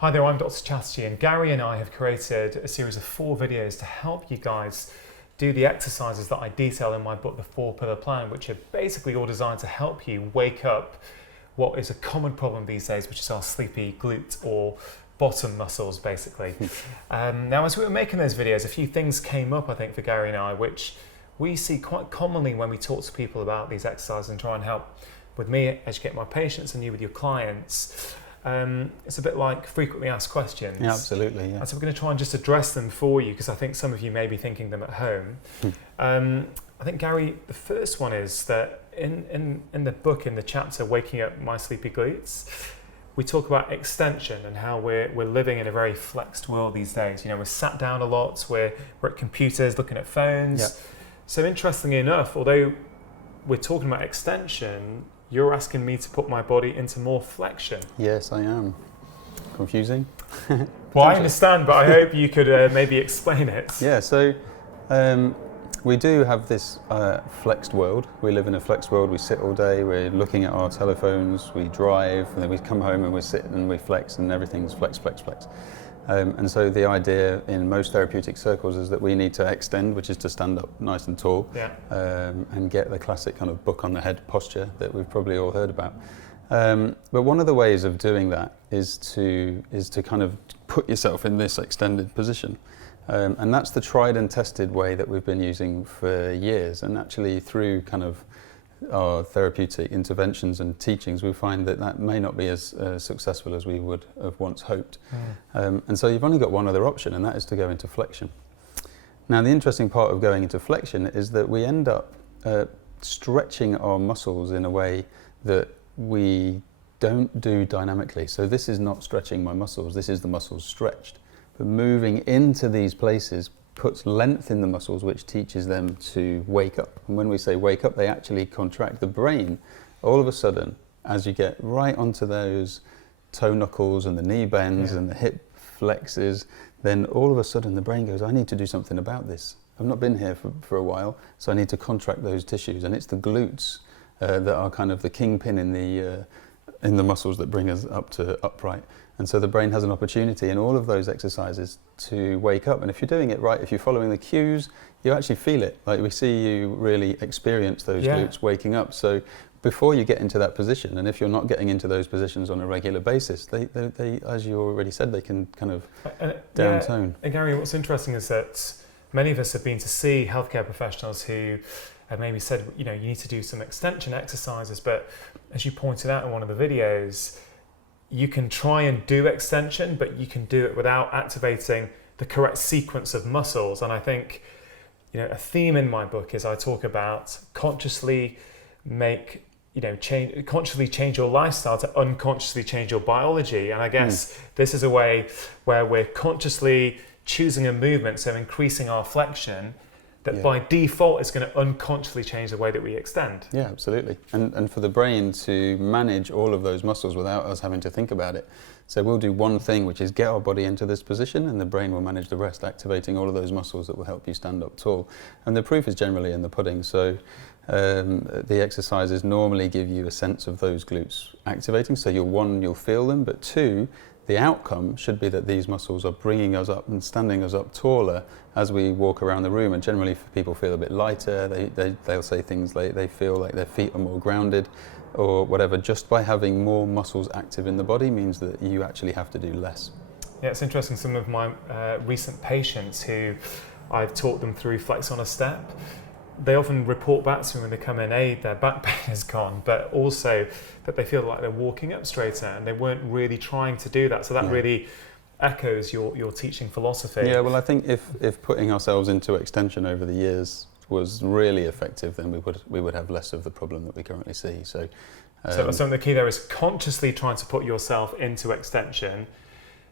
Hi there, I'm Dr. Chatterjee, and Gary and I have created a series of 4 videos to help you guys do the exercises that I detail in my book, The 4-Pillar Plan, which are basically all designed to help you wake up what is a common problem these days, which is our sleepy glute or bottom muscles, basically. Now, as we were making those videos, a few things came up, I think, for Gary and I, which we see quite commonly when we talk to people about these exercises and try and help with me educate my patients and you with your clients. It's a bit like frequently asked questions. Yeah, absolutely. Yeah. And so we're going to try and just address them for you, because I think some of you may be thinking them at home. I think, Gary, the first one is that in the book, in the chapter Waking Up My Sleepy Glutes, we talk about extension and how we're living in a very flexed world these days. You know, we're sat down a lot, we're at computers, looking at phones. Yeah. So interestingly enough, although we're talking about extension, you're asking me to put my body into more flexion. Yes, I am. Confusing? Well, I understand, but I hope you could maybe explain it. Yeah, so we do have this flexed world. We live in a flexed world. We sit all day, we're looking at our telephones, we drive, and then we come home and we sit and we flex, and everything's flex, flex, flex. And so the idea in most therapeutic circles is that we need to extend, which is to stand up nice and tall, Yeah. and get the classic kind of book on the head posture that we've probably all heard about. But one of the ways of doing that is to kind of put yourself in this extended position. And that's the tried and tested way that we've been using for years. And actually through kind of our therapeutic interventions and teachings, we find that that may not be as successful as we would have once hoped. And so you've only got one other option, and that is to go into flexion. Now, the interesting part of going into flexion is that we end up stretching our muscles in a way that we don't do dynamically. So this is not stretching my muscles, this is the muscles stretched. But moving into these places puts length in the muscles, which teaches them to wake up. And when we say wake up, they actually contract. The brain, all of a sudden, as you get right onto those toe knuckles and the knee bends and the hip flexes, then all of a sudden the brain goes, I need to do something about this. I've not been here for a while, so I need to contract those tissues. And it's the glutes that are kind of the kingpin in the muscles that bring us up to upright. And so the brain has an opportunity in all of those exercises to wake up. And if you're doing it right, if you're following the cues, you actually feel it. Like we see you really experience those glutes waking up. So before you get into that position, and if you're not getting into those positions on a regular basis, they as you already said, they can kind of downtone. And Gary, what's interesting is that many of us have been to see healthcare professionals who have maybe said, you know, you need to do some extension exercises, but as you pointed out in one of the videos, you can try and do extension, but you can do it without activating the correct sequence of muscles. And I think, you know, a theme in my book is I talk about consciously change your lifestyle to unconsciously change your biology. And I guess this is a way where we're consciously choosing a movement, so increasing our flexion, that by default is going to unconsciously change the way that we extend. Yeah, absolutely. And for the brain to manage all of those muscles without us having to think about it. So we'll do one thing, which is get our body into this position, and the brain will manage the rest, activating all of those muscles that will help you stand up tall. And the proof is generally in the pudding. So the exercises normally give you a sense of those glutes activating. So you'll feel them, but 2, the outcome should be that these muscles are bringing us up and standing us up taller as we walk around the room. And generally people feel a bit lighter. They'll say things like they feel like their feet are more grounded or whatever. Just by having more muscles active in the body means that you actually have to do less. Yeah, it's interesting. Some of my recent patients who I've taught them through Flex on a Step, they often report back to me when they come in, their back pain is gone, but also that they feel like they're walking up straighter, and they weren't really trying to do that. So that really echoes your teaching philosophy. Yeah, well, I think if putting ourselves into extension over the years was really effective, then we would have less of the problem that we currently see. So the key there is consciously trying to put yourself into extension.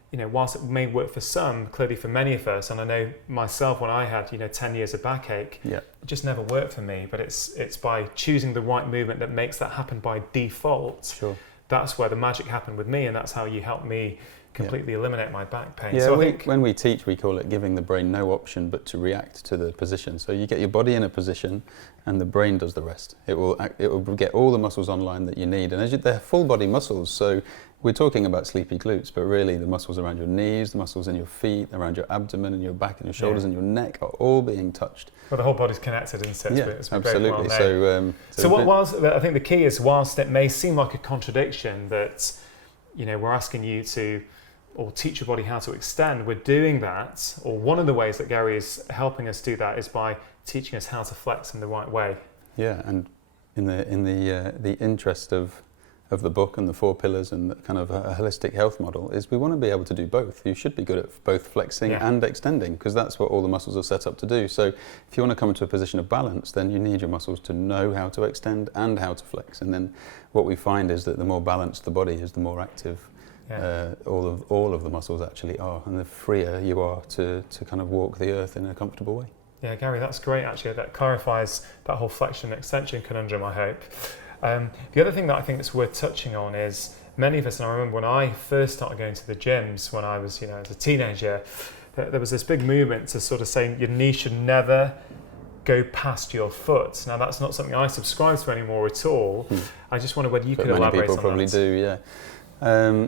You know, whilst it may work for some, clearly for many of us, and I know myself when I had 10 years of backache, it just never worked for me. But it's by choosing the right movement that makes that happen by default. Sure. That's where the magic happened with me, and that's how you helped me completely eliminate my back pain. Yeah, so when we teach, we call it giving the brain no option but to react to the position. So you get your body in a position, and the brain does the rest. It will get all the muscles online that you need, and they're full body muscles. So we're talking about sleepy glutes, but really the muscles around your knees, the muscles in your feet, around your abdomen and your back and your shoulders and your neck are all being touched. Well, the whole body's connected, isn't it? Yeah, absolutely. So whilst I think the key is, whilst it may seem like a contradiction that, we're asking you to, or teach your body how to extend, we're doing that, or one of the ways that Gary is helping us do that is by teaching us how to flex in the right way. Yeah, and in the interest of the book and the 4 pillars and the kind of a holistic health model is we want to be able to do both. You should be good at both flexing and extending, because that's what all the muscles are set up to do. So if you want to come into a position of balance, then you need your muscles to know how to extend and how to flex. And then what we find is that the more balanced the body is, the more active all of the muscles actually are, and the freer you are to kind of walk the earth in a comfortable way. Yeah, Gary, that's great actually. That clarifies that whole flexion extension conundrum, I hope. The other thing that I think that's worth touching on is many of us, and I remember when I first started going to the gyms when I was, as a teenager, there was this big movement to sort of saying your knee should never go past your foot. Now that's not something I subscribe to anymore at all. I just wonder whether you could elaborate on that. Many people probably do, yeah.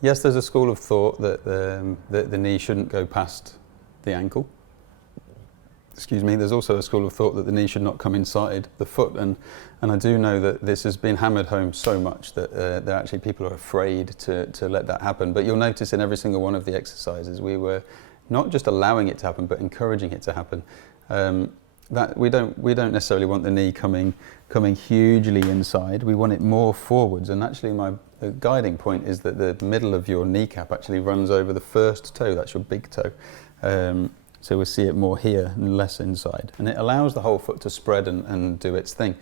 Yes, there's a school of thought that the knee shouldn't go past the ankle. Excuse me. There's also a school of thought that the knee should not come inside the foot, and I do know that this has been hammered home so much that there actually people are afraid to let that happen. But you'll notice in every single one of the exercises we were not just allowing it to happen, but encouraging it to happen. That we don't necessarily want the knee coming hugely inside. We want it more forwards, and actually the guiding point is that the middle of your kneecap actually runs over the first toe. That's your big toe. So we'll see it more here and less inside. And it allows the whole foot to spread and do its thing.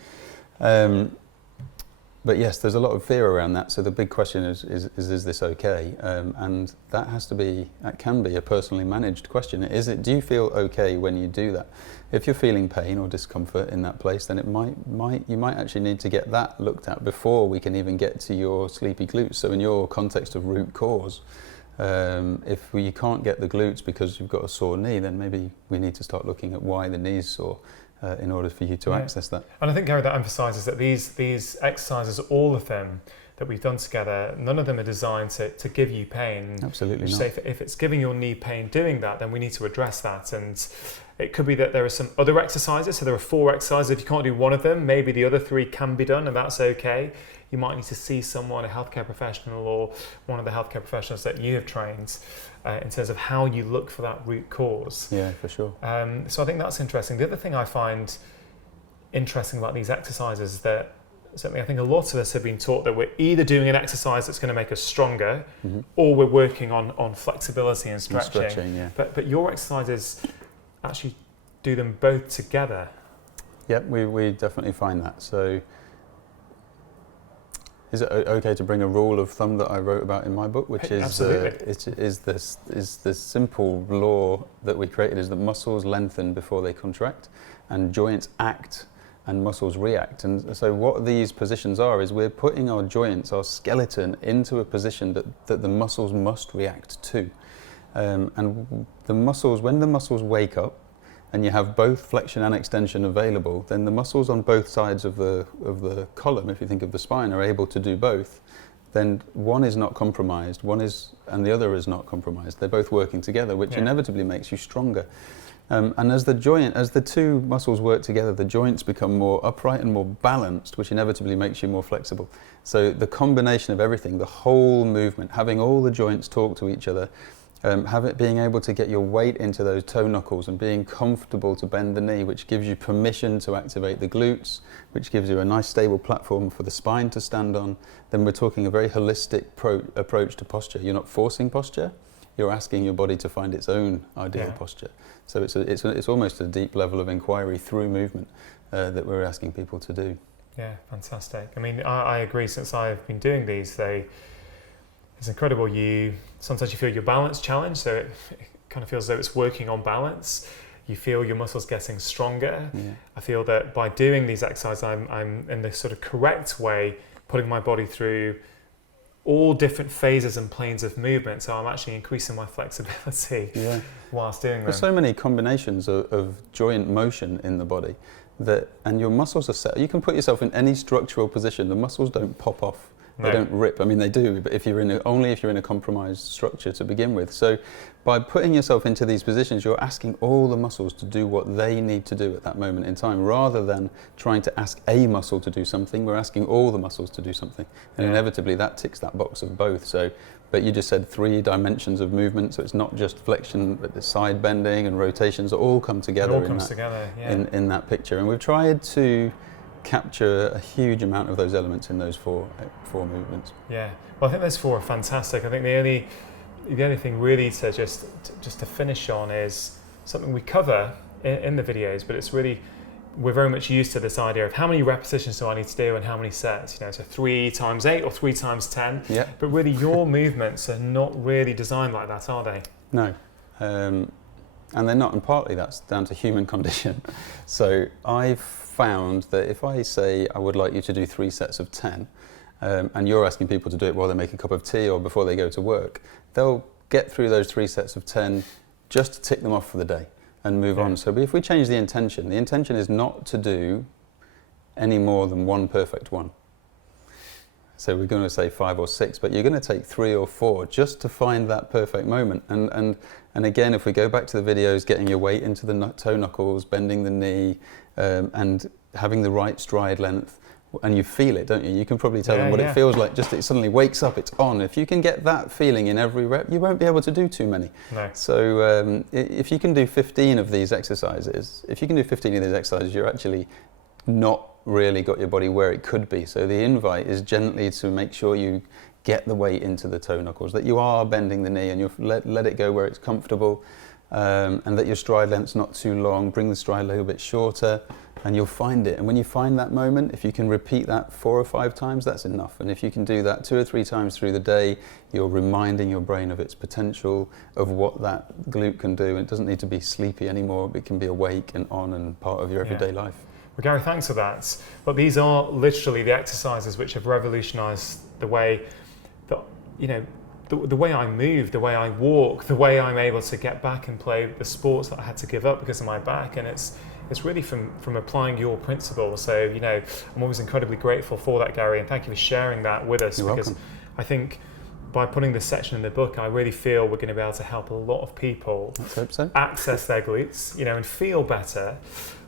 But yes, there's a lot of fear around that. So the big question is this okay? And that can be a personally managed question. Do you feel okay when you do that? If you're feeling pain or discomfort in that place, then you might actually need to get that looked at before we can even get to your sleepy glutes. So in your context of root cause, if you can't get the glutes because you've got a sore knee, then maybe we need to start looking at why the knee's sore in order for you to access that. And I think, Gary, that emphasises that these exercises, all of them that we've done together, none of them are designed to give you pain. Absolutely not. So if it's giving your knee pain doing that, then we need to address that. And it could be that there are some other exercises. So there are 4 exercises. If you can't do one of them, maybe the other 3 can be done, and that's okay. You might need to see someone, a healthcare professional, or one of the healthcare professionals that you have trained in terms of how you look for that root cause. Yeah, for sure. So I think that's interesting. The other thing I find interesting about these exercises is that certainly I think a lot of us have been taught that we're either doing an exercise that's going to make us stronger, or we're working on flexibility and stretching. Yeah. But your exercises actually do them both together. Yep, we definitely find that. So is it okay to bring a rule of thumb that I wrote about in my book, which is this simple law that we created is that muscles lengthen before they contract, and joints act and muscles react. And so what these positions are is we're putting our joints, our skeleton, into a position that the muscles must react to. And the muscles, when the muscles wake up, and you have both flexion and extension available, then the muscles on both sides of the column, if you think of the spine, are able to do both. Then one is not compromised, and the other is not compromised. They're both working together, which inevitably makes you stronger. And as the 2 muscles work together, the joints become more upright and more balanced, which inevitably makes you more flexible. So the combination of everything, the whole movement, having all the joints talk to each other, being able to get your weight into those toe knuckles and being comfortable to bend the knee, which gives you permission to activate the glutes, which gives you a nice stable platform for the spine to stand on, then we're talking a very holistic approach to posture. You're not forcing posture, you're asking your body to find its own ideal posture. So it's almost a deep level of inquiry through movement that we're asking people to do. Yeah, fantastic. I mean, I agree. Since I've been doing these, it's incredible. Sometimes you feel your balance challenged, so it kind of feels as though it's working on balance. You feel your muscles getting stronger. Yeah. I feel that by doing these exercises, I'm in the sort of correct way, putting my body through all different phases and planes of movement. So I'm actually increasing my flexibility whilst doing them. There's so many combinations of joint motion in the body and your muscles are set. You can put yourself in any structural position. The muscles don't pop off They don't rip. I mean, they do, but only if you're in a compromised structure to begin with. So by putting yourself into these positions, you're asking all the muscles to do what they need to do at that moment in time, rather than trying to ask a muscle to do something. We're asking all the muscles to do something. And inevitably that ticks that box of both. So, but you just said 3 dimensions of movement, so it's not just flexion, but the side bending and rotations all come together, in that picture. And we've tried to capture a huge amount of those elements in those four movements. Yeah, well, I think those 4 are fantastic. I think the only thing really to just to finish on is something we cover in the videos, but it's really, we're very much used to this idea of how many repetitions do I need to do and how many sets, so 3 times 8 or 3 times 10. Yeah. But really your movements are not really designed like that, are they? No. And they're not, and partly that's down to human condition. So I've found that if I say I would like you to do 3 sets of 10, and you're asking people to do it while they make a cup of tea or before they go to work, they'll get through those 3 sets of 10 just to tick them off for the day and move on. So if we change the intention is not to do any more than 1 perfect one. So we're going to say 5 or 6, but you're going to take 3 or 4 just to find that perfect moment. And again, if we go back to the videos, getting your weight into the toe knuckles, bending the knee, and having the right stride length, and you feel it, don't you? You can probably tell them what it feels like. Just it suddenly wakes up, it's on. If you can get that feeling in every rep, you won't be able to do too many. No. So if you can do 15 of these exercises, you're actually not really got your body where it could be. So the invite is gently to make sure you get the weight into the toe knuckles, that you are bending the knee and you let it go where it's comfortable, and that your stride length's not too long. Bring the stride a little bit shorter and you'll find it. And when you find that moment, if you can repeat that 4 or 5 times, that's enough. And if you can do that 2 or 3 times through the day, you're reminding your brain of its potential, of what that glute can do. And it doesn't need to be sleepy anymore. It can be awake and on and part of your everyday life. Well, Gary, thanks for that. But these are literally the exercises which have revolutionised the way that, the way I move, the way I walk, the way I'm able to get back and play the sports that I had to give up because of my back. And it's really from applying your principles. So, I'm always incredibly grateful for that, Gary, and thank you for sharing that with us. You're because welcome. I think by putting this section in the book, I really feel we're going to be able to help a lot of people Let's hope so. access their glutes, and feel better.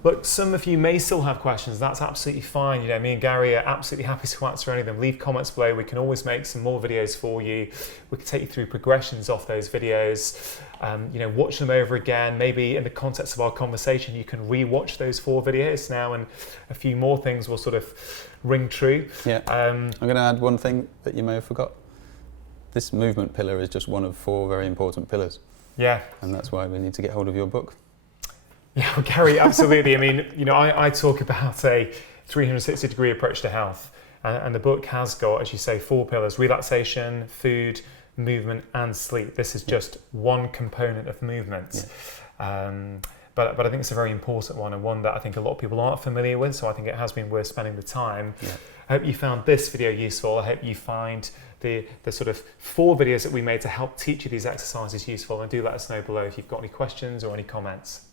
Look, some of you may still have questions. That's absolutely fine. Me and Gary are absolutely happy to answer any of them. Leave comments below. We can always make some more videos for you. We can take you through progressions off those videos. Watch them over again. Maybe in the context of our conversation, you can re-watch those 4 videos now, and a few more things will sort of ring true. Yeah. I'm going to add one thing that you may have forgot. This movement pillar is just one of 4 very important pillars. Yeah. And that's why we need to get hold of your book. Yeah, well, Gary, absolutely. I mean, I talk about a 360-degree approach to health, and the book has got, as you say, 4 pillars: relaxation, food, movement, and sleep. This is just one component of movement. Yeah. But I think it's a very important one, and one that I think a lot of people aren't familiar with, so I think it has been worth spending the time. Yeah. I hope you found this video useful. I hope you find the sort of 4 videos that we made to help teach you these exercises useful, and do let us know below if you've got any questions or any comments.